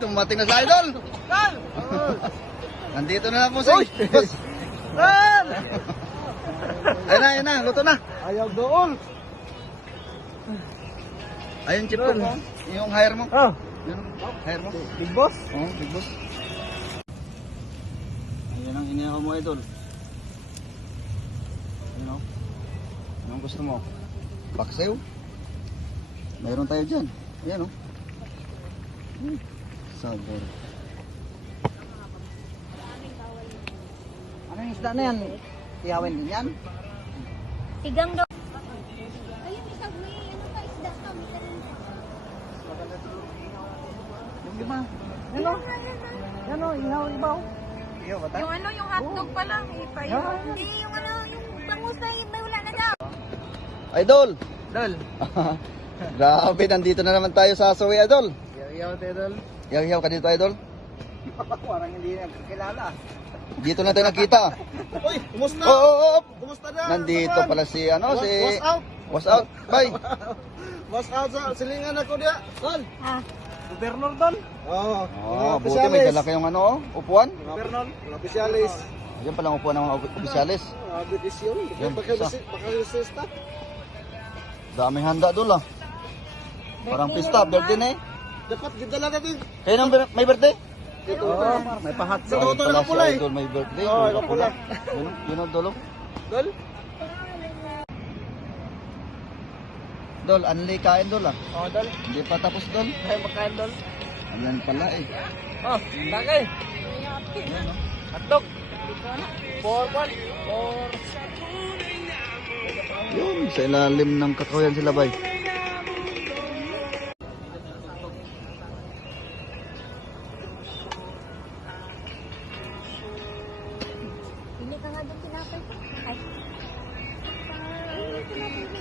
tumating na sa idol. Tol! Nandito na po si boss. Tol! Ayun na, luto na. Ayaw doon. Ayun, chip ko. Yung hire mo. Oh, Yun, hire mo. big boss. Oo, big boss. Ayan ang inihaw mo, idol. Ayun o. Anong gusto mo? Baksew? Mayroon tayo dyan. Ayan o. Sabor. Ano yung isda na yan? Ihawin din yan? Tigang daw. Ayun, isang may ano pa isda ka. Yung lima. Yan o. Yan o, ihaw ibaw. Ihaw ba tayo? Yung ano, yung hotdog pa lang. Hindi, yung ano, yung bangus na may wala na daw. Idol! Dol. Grabe, nandito na naman tayo sa Asawi, idol. Ihaw tayo, Dol. Yaw-yaw ka dito, idol. Parang hindi nagkilala. Dito na tayo nakita. Uy, kumusta? Oo. Kumusta na? Nandito pala si, What's out? What's out? Bye. What's out sa silingan ako diya. Tol. Ah, Gobernador Dol. Oo. Buti may dala kayong upuan. Gobernador. Opisyalis. Yan palang upuan ng mga opisyalis. Bedisyon. Yan, isa. Baka Daming handa doon, Parang pista, birthday na eh. dapat gidala natin. Kayo nang may birthday? Ito. May pahat sa Ay, toto pala na si pula eh. idol may birthday. Oo, Idol pula. Yun ang dolo. Dol. Dol, anli kain dol Oh, Dol. Hindi pa tapos dol. Ay makain Dol. Ayan pala eh. Oh, bagay. Hotdog. 4-1. Yun, sa ilalim ng kakawayan sila bay. hindi ka nga doon tinapay ko. Ay. Ay, tinapay ko.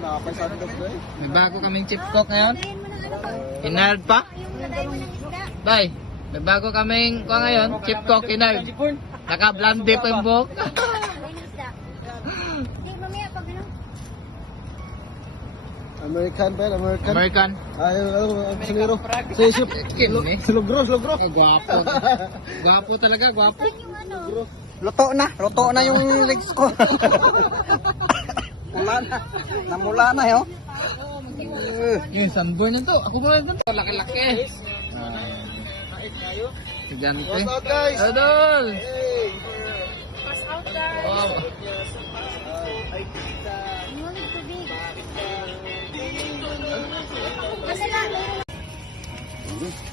Nakapaisado ka ba eh? May bago kaming chip cook ngayon. Lagayin mo ng ano pa. Inard pa? Yung lagay mo ng isda. Bay, may bago kaming kuha ngayon, chip cook inard. Naka-blondie pa yung buhok. Lagay ng isda. Hindi, mamaya pag ano. American ba yan? American? American. Ay, ang saliro. Sa isip. Kim eh. Silogro. Oh, gwapo. Gwapo talaga, gwapo. Saan yung ano? Luto na yung legs ko. Mula na. Namula na yun. Yung sunburn na to. Ako ba ito? Laki-laki. Gigante. What's up guys? Adol! Pass out guys. Wow. Ngunit tubig. Masala.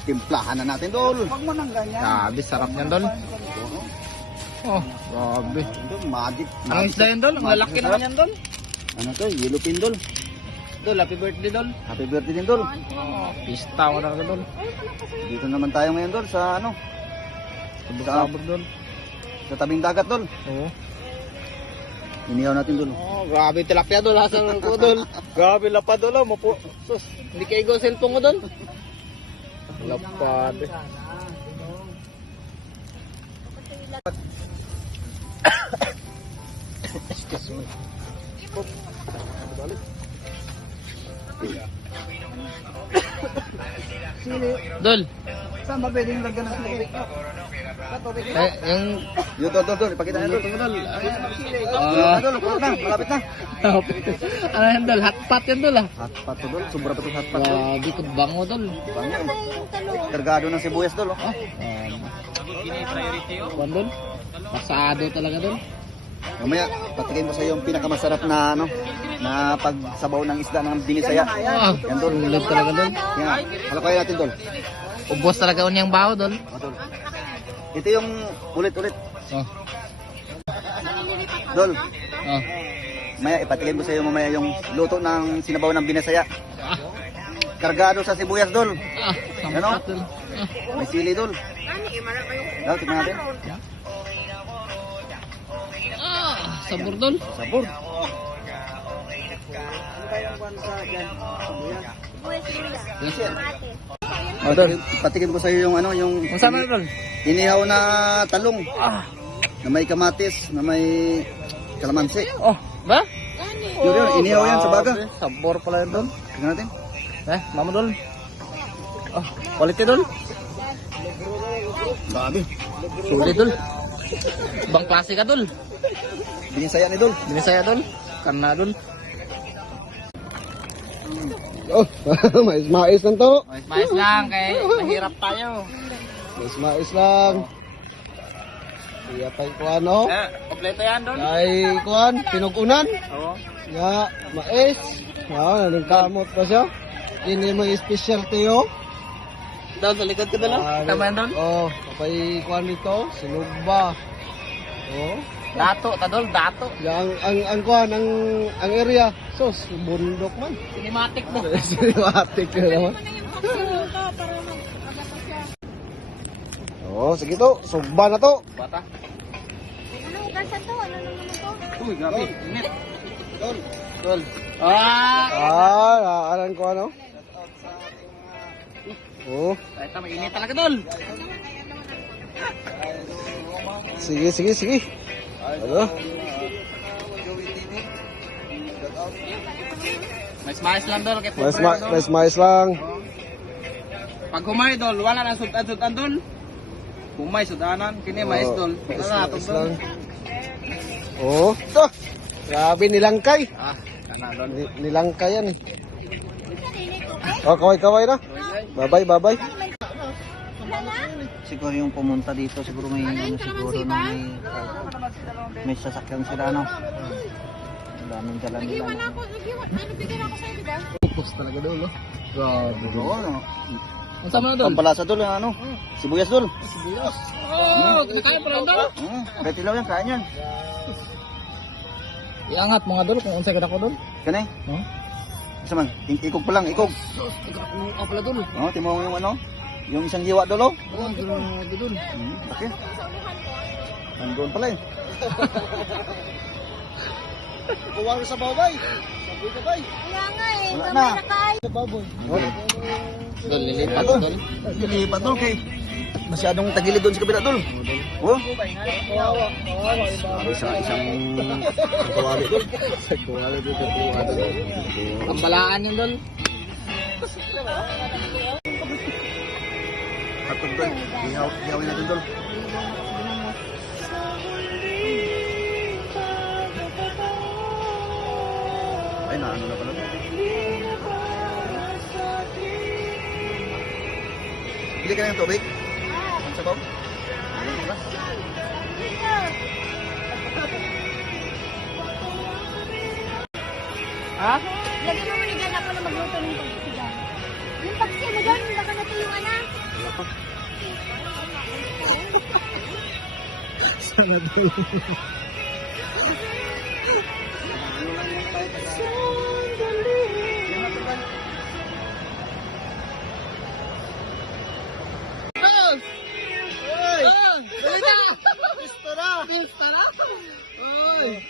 Timplahan na natin dol. Huwag mo nang ganyan. Grabe, sarap niyan, Dol. Oh, grabe. Magic. Ang isda yan, Dol. Ang lalaki naman yan, Dol. Ano to? Yellow pin dol. Dol, happy birthday, Dol. Happy birthday din dol. Oh, pista ko na ka, Dol. Dito naman tayo ngayon dol sa Sabog, Dol. sa tabing dagat dol. Oo. Inihaw natin dol. Oh, grabe tilapia, Dol. Hasan ko, Dol. Grabe lapad doon mo po. Sus, hindi kayo go cellphone ko, Dol. Lapad. Excuse me. Dol, Saan ba pwedeng lagyan ng tubig? yung Yo dol, ipakita niyo dol. Dol, malapit na. ano yan, Dol? Hot pot yan, Dol, ah. Hot pot to dol, sobra pa to hot pot dol. Grabe, bango, Dol. Bango. Yung talong. Kargado ng sibuyas dol. Oh. Juan, Dol. Pasado talaga, Dol. Mamaya patikin ko sa iyo yung pinakamasarap na na pagsabaw ng isda ng binisaya. Ah, Yan dol, ulad talaga, Dol. Yan, halapayan natin dol. Ubos talaga unyang baho, Dol. Oh, dol. Ito yung ulit-ulit. Oh, Dol, oh. maya ipatikin ko sa iyo mamaya yung luto ng sinabaw ng binisaya. Ah, Kargado sa sibuyas dol. Ano? sampat, Dol. Ah. May sili dol. Daw, tignan natin. Ah, sabor, Dol. Sabor. Buwes nila. Yes, sir. Ate. Idol. Patikin ko sa iyo yung ano, yung Kung saan na doon? inihaw na talong Ah. na may kamatis, na may kalamansi. Oh, ba? Yun, inihaw yan sa baga. Grabe, sabor pala yun doon. Tingnan natin. Mama doon. Oh, quality doon. Grabe. Sulit doon. Ibang klase ka doon. Binisaya ni Dol. Binisaya doon. Karna doon. Oh, mais lang to. Mais lang, kay mahirap tayo. Mais lang. Iya pa kuan no. Kompleto yan doon. Ay kuan, pinugunan. Oo. Ya, mais. Ya, naning kamot pa siya. Ini mo special tayo. Doon sa likod ko doon. Tama yan doon. Oh, kapay kuan dito, sinugba. Oh. Dato, tadol, dato. Yang ang kuan ang area. Sos, bundok man. Cinematic mo. Cinematic na naman. Oh, sige to. Sugba na to. Bata. Ano ugasan to? Ano naman to? Uy, gabi. Init. Tol. Ah! Aran ko ano? Oh, Ito, mainit talaga doon. sige. Ano? Mais lang doon. Mais lang. Pag humay doon, wala na sudan doon. Humay, sudanan. Kini mais doon. Mais lang. Oh, to. Grabe nilangkay. Ah, kana doon. Nilangkay yan eh. Oh, kaway na. Bye. Siguro yung pumunta dito, siguro may ano, siguro na may sasakyan sila ano. Ang daming dala nila. Focus talaga doon, no? Grabe. Oo, ano. Ang sama na doon? Pampalasa Dol, yung ano. Sibuyas Dol. Oh, kinakain pa lang doon. Kahit ilaw yan, kain yan. Iangat mga doon kung unsay kada ko doon. Kanay? No? Isa man, ikog pa lang, ikog. Ang pala doon. Oh, timo yung ano, yung isang giwa Dol, oh. Oh, grabe doon. Okay. Nandun pala eh. Kuwang sa babay. Sabi ka bay. Kaya nga eh. Wala na. Sa baboy. Doon, lilipat Dol. doon. Lilipat Dol kay masyadong tagilid doon sa kabila Dol. Oh. Kawawa. Isang kawali Dol. Kuwala dito kuwala. Ang balaan yun doon. Hatog Dol. Ihawin natin Dol. Ay, naano na pala. Bili ka na yung tubig? Ang sabaw? Ha? Lagi mo manigan ako na magluto ng pagsigan. Yung pagsigan mo dyan, baka natulungan na. Sana doon.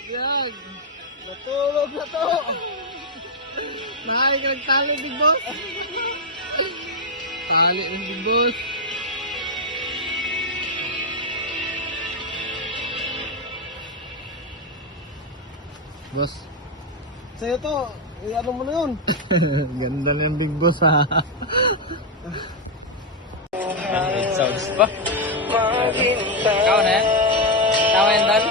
Yan. Natulog na to. Mahay ka nagtalo, Big Boss. Tali ng Big Boss. Boss. Sa'yo to. Ano mo na yun? Ganda na yung Big Boss, ha. Good sounds pa. Ikaw na yan? Ikaw yan, Dan?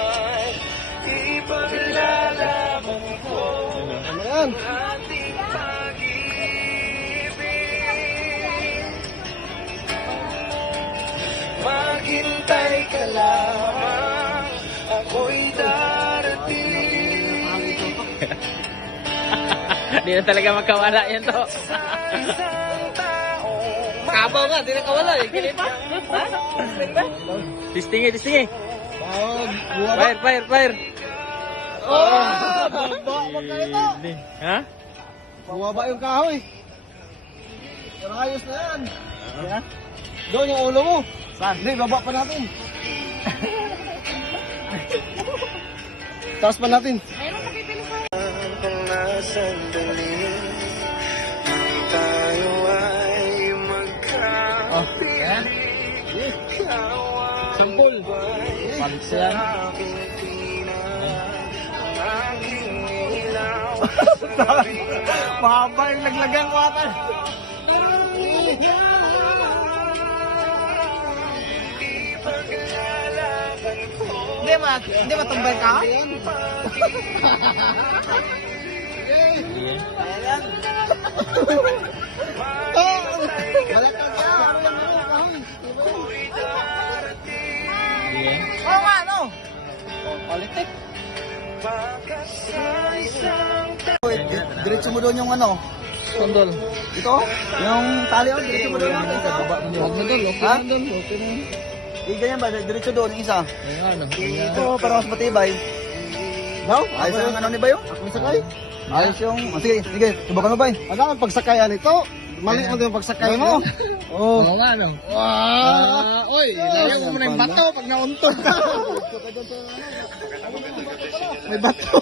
Ano yan? Maghintay ka lamang, ako'y darating. Di na talaga magkawala yan to. Kabaw nga, di na kawala eh. Kili pa? Ha? Distingi. Fire. Baba ka ito. Ha? Bumaba yung kahoy. Pero ayos na yan. Doon yung ulo mo. Saan? Hindi, baba pa natin. Taas pa natin. Sandali, tayo ay magka Sampul. Balik siya. Mahaba yung laglagang water. Hindi matumbay ka? Oo nga, no? Politik. Diretso mo doon yung ano? Sandol. Ito? Yung tali o? Diretso mo doon yung isa? Huwag na dol. Okay Ha? na dol. Okay na. Ganyan ba? Diretso doon yung isa? Ayan. Ito, para mas matibay. No? Ayos yung ano ni Bayo? Ako sakay? Ayos yung... sige, sige. Subukan mo, Bay. Ano ang pagsakayan ito? Mali mo yung pagsakay mo. Oo. Ano nga, no? Oy, ilayo mo na yung bato pag nauntog ka. May bato.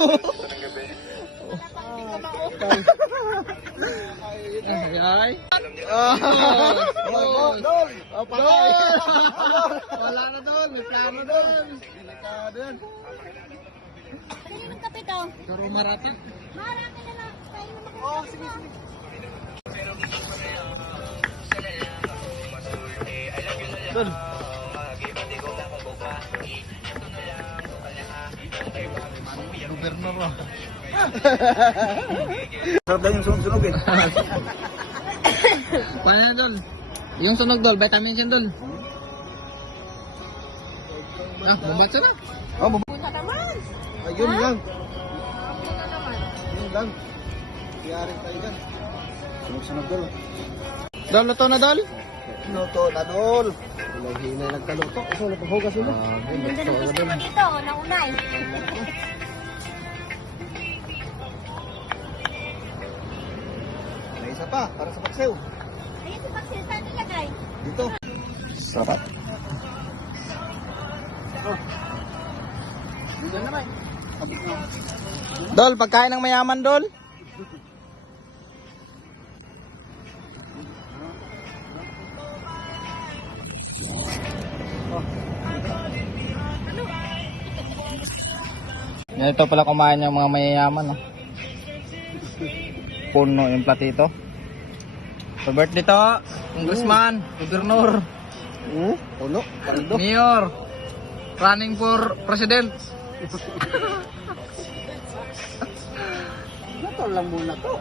Ay. Dol! Patay! Wala na dol. May plano dol. Delikado yan. Kanino ng kape to? Karo marata. Marami na lang. Tayo na makakita. Dol. Gobernador. Sarap daw yung sunog eh. Paano na dol? Yung sunog dol. Vitamin yan dol. Bumbatsa na. Oh, Punta naman. ayun lang. Punta naman. Yun lang. Kiyari tayo dyan. Sunog dol. Dol, luto na dol? Luto na dol. Hinay nagkaluto. Ito, napahugas mo. Ganda ng gusto ko dito. Nauna eh. May isa pa, para sa paksew. Ayun si Maxine. Saan nilagay? Dito. Sarap. Dol, pagkain ng mayaman dol. Ito pala kumain yung mga mayayaman. Oh. Puno yung platito. So birthday to, Congressman, Gobernador, Puno. Paldo. Mayor, running for President. Ito lang muna to.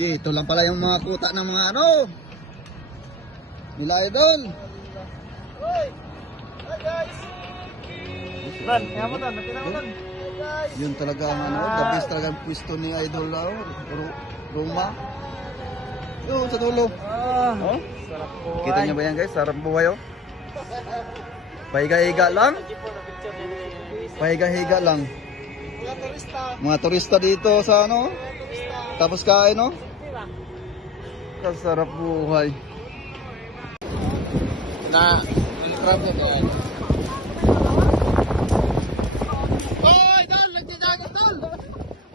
Dito lang pala yung mga kuta ng mga ano. Nila Idol. Dan, yaman dan, nakita mo dan. Yun talaga ang ano, the best talaga ang pwesto ni Idol Roma. Yun, sa dulo. Oh? Kita niyo ba yan guys? Sarap buhay oh. Pahiga-higa lang. Pahiga-higa lang. Mga turista dito sa ano. Tapos kain no. Sarap buhay. Na, ang crab na ito ay. Hoy, Dol! Nagtitagas, Dol!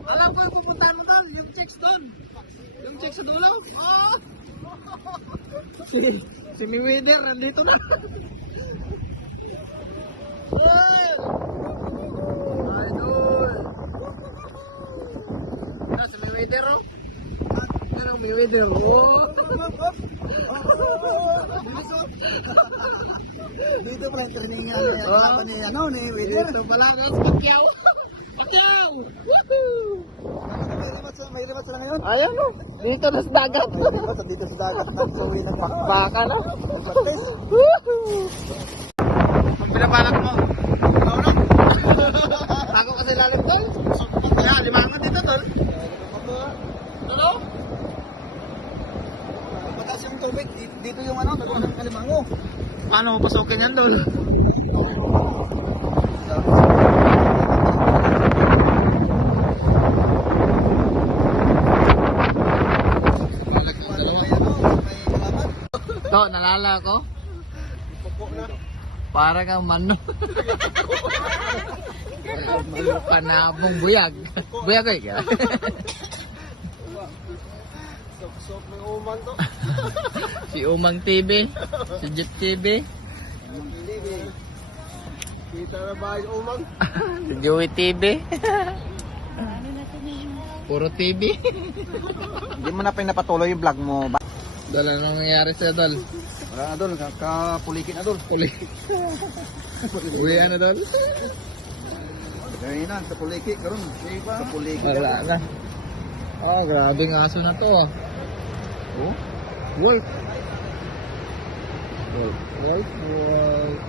Alam ko yung pupuntahan mo, Dol. Yung chicks doon. Yung chicks sa dulo. Oh! Si Mayweather, nandito na. Hey! Idol! Si Mayweather, oh. Pero Mayweather, oh. Dito pala yung training niya. Kalaban niya ano ni Waiter. Dito pala, guys. Pacquiao! Pacquiao! Woohoo! May remat sila ngayon. Ayan, oh. Dito na sa dagat. Dito sa dagat na. So, nagpakbak. Baka, no? Nagpakbak. Woohoo! Ang pinabalak mo. Bago kasi lalim, Tol. Kaya, limangan dito, tol. Ano? Mataas yung tubig. Dito yung ano, nagawa ng kalimango. Paano mo pasukin yan, Tol? To, nalala ko. Para kang manok. Panabong buyag. Buyag ko ikaw. So, may uman to. Si Umang TV. Si Jeep TV. Kita na ba yung umang? Si Joey TV. Ano na tumingin? Puro TV. Hindi mo na pinapatuloy yung vlog mo. Dol, anong nangyayari sa'yo, Dol? Wala na dol, kapulikin na dol. Uli. Uwi ano, Dol? Ganyan na, sa puliki, karon. Sa puliki. Wala na. Oh, grabe ng aso na to. Oh. Oh? Wolf. Wolf. Wolf. Wolf.